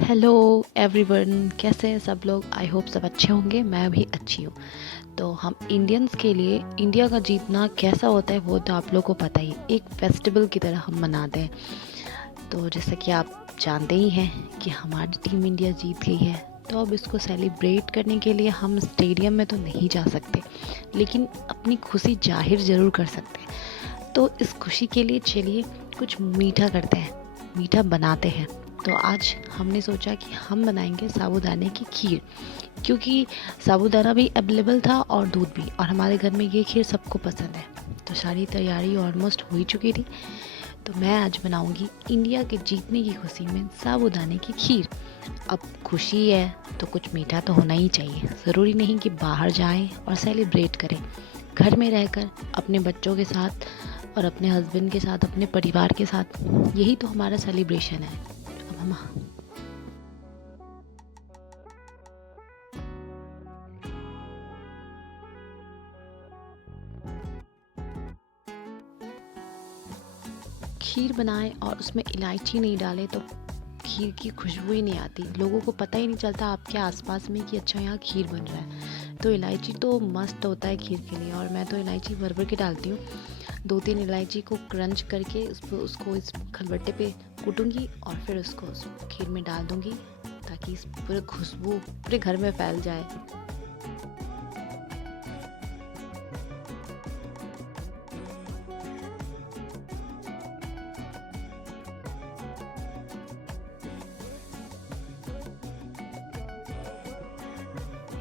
Hello everyone, कैसे हैं सब लोग। आई होप सब अच्छे होंगे। मैं भी अच्छी हूँ। तो हम इंडियंस के लिए इंडिया का जीतना कैसा होता है वो तो आप लोगों को पता ही, एक फेस्टिवल की तरह हम मनाते हैं। तो जैसा कि आप जानते ही हैं कि हमारी टीम इंडिया जीत गई है, तो अब इसको सेलिब्रेट करने के लिए हम स्टेडियम में तो नहीं जा सकते, लेकिन अपनी खुशी जाहिर ज़रूर कर सकते हैं। तो इस खुशी के लिए चलिए कुछ मीठा करते हैं, मीठा बनाते हैं। तो आज हमने सोचा कि हम बनाएंगे साबूदाने की खीर, क्योंकि साबूदाना भी अवेलेबल था और दूध भी, और हमारे घर में ये खीर सबको पसंद है। तो सारी तैयारी ऑलमोस्ट हो ही चुकी थी। तो मैं आज बनाऊंगी इंडिया के जीतने की खुशी में साबूदाने की खीर। अब खुशी है तो कुछ मीठा तो होना ही चाहिए। ज़रूरी नहीं कि बाहर जाएं और सेलिब्रेट करें, घर में रहकर अपने बच्चों के साथ और अपने हस्बैंड के साथ, अपने परिवार के साथ, यही तो हमारा सेलिब्रेशन है। अब हम खीर बनाएं और उसमें इलायची नहीं डालें तो खीर की खुशबू ही नहीं आती। लोगों को पता ही नहीं चलता आपके आसपास में कि अच्छा यहाँ खीर बन रहा है। तो इलायची तो मस्त होता है खीर के लिए, और मैं तो इलायची भर भर के डालती हूँ। 2-3 इलायची को क्रंच करके उसको इस खलबट्टे पे कूटूंगी और फिर उसको खीर में डाल दूंगी, ताकि इस पूरे खुशबू पूरे घर में फैल जाए।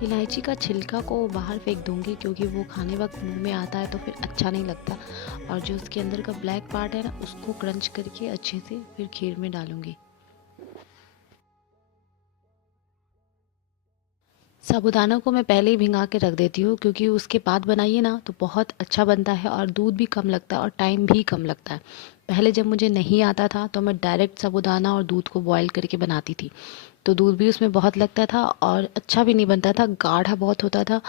इलायची का छिलका को बाहर फेंक दूंगी, क्योंकि वो खाने वक्त मुंह में आता है तो फिर अच्छा नहीं लगता। और जो उसके अंदर का ब्लैक पार्ट है ना, उसको क्रंच करके अच्छे से फिर खीर में डालूंगी। साबूदाना को मैं पहले ही भिंगा के रख देती हूँ, क्योंकि उसके बाद बनाइए ना तो बहुत अच्छा बनता है और दूध भी कम लगता है और टाइम भी कम लगता है। पहले जब मुझे नहीं आता था तो मैं डायरेक्ट साबूदाना और दूध को बॉईल करके बनाती थी, तो दूध भी उसमें बहुत लगता था और अच्छा भी नहीं बनता था, गाढ़ा बहुत होता था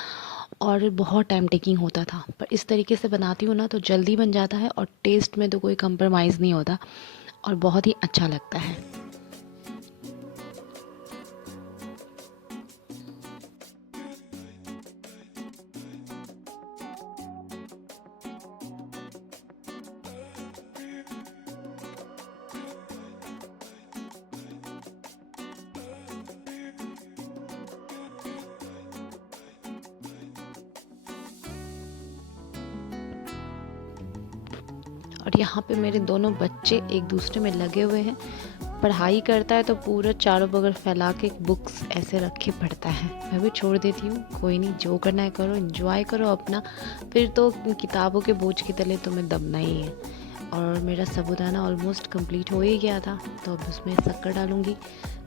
और बहुत टाइम टेकिंग होता था। पर इस तरीके से बनाती हूँ ना तो जल्दी बन जाता है और टेस्ट में तो कोई कंप्रोमाइज़ नहीं होता और बहुत ही अच्छा लगता है। और यहाँ पे मेरे दोनों बच्चे एक दूसरे में लगे हुए हैं। पढ़ाई करता है तो पूरा चारों बगल फैला के बुक्स ऐसे रखे पढ़ता है। मैं भी छोड़ देती हूँ, कोई नहीं, जो करना है करो, एंजॉय करो अपना। फिर तो किताबों के बोझ के तले तुम्हें दबना ही है। और मेरा साबूदाना ऑलमोस्ट कंप्लीट हो ही गया था, तो अब उसमें शक्कर डालूँगी,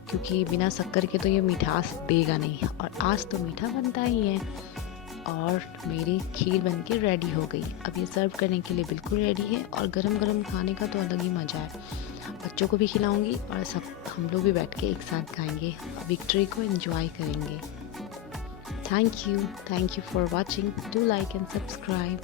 क्योंकि बिना शक्कर के तो ये मिठास देगा नहीं, और आज तो मीठा बनता ही है। और मेरी खीर बनके रेडी हो गई। अब ये सर्व करने के लिए बिल्कुल रेडी है, और गरम गरम खाने का तो अलग ही मज़ा है। बच्चों को भी खिलाऊंगी और सब हम लोग भी बैठ के एक साथ खाएंगे, विक्ट्री को एंजॉय करेंगे। Thank you for watching. Do like and subscribe.